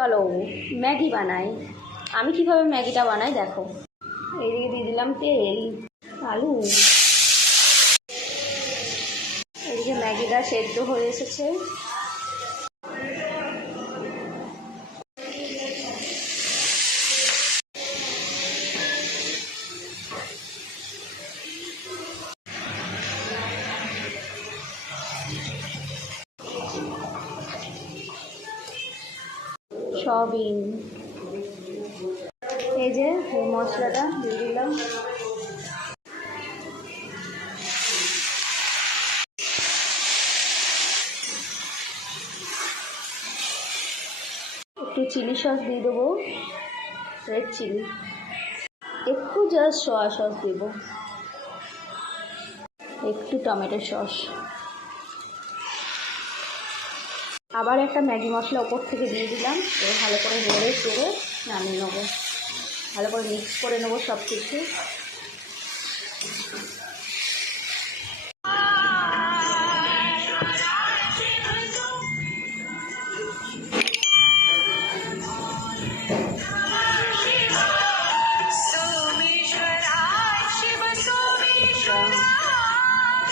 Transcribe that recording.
চলো ম্যাগি বানাই। আমি কিভাবে ম্যাগিটা বানাই দেখো। এইদিকে দিয়ে দিলাম তেল, আলু, এদিকে ম্যাগিটা সেদ্ধ হয়ে এসেছে। সয়াবিন, এই যে মশলাটা দিয়ে দিলাম। একটু চিলি সস দিয়ে দেবো, রেড চিলি, একটু জাস্ট সয়া সস দেবো, একটু টমেটো সস, আবার একটা ম্যাগি মশলা ওপর থেকে দিয়ে দিলাম। এবার ভালো করে নেড়ে চেড়ে নামিয়ে নেবো, ভালো করে মিক্স করে নেবো সব কিছু।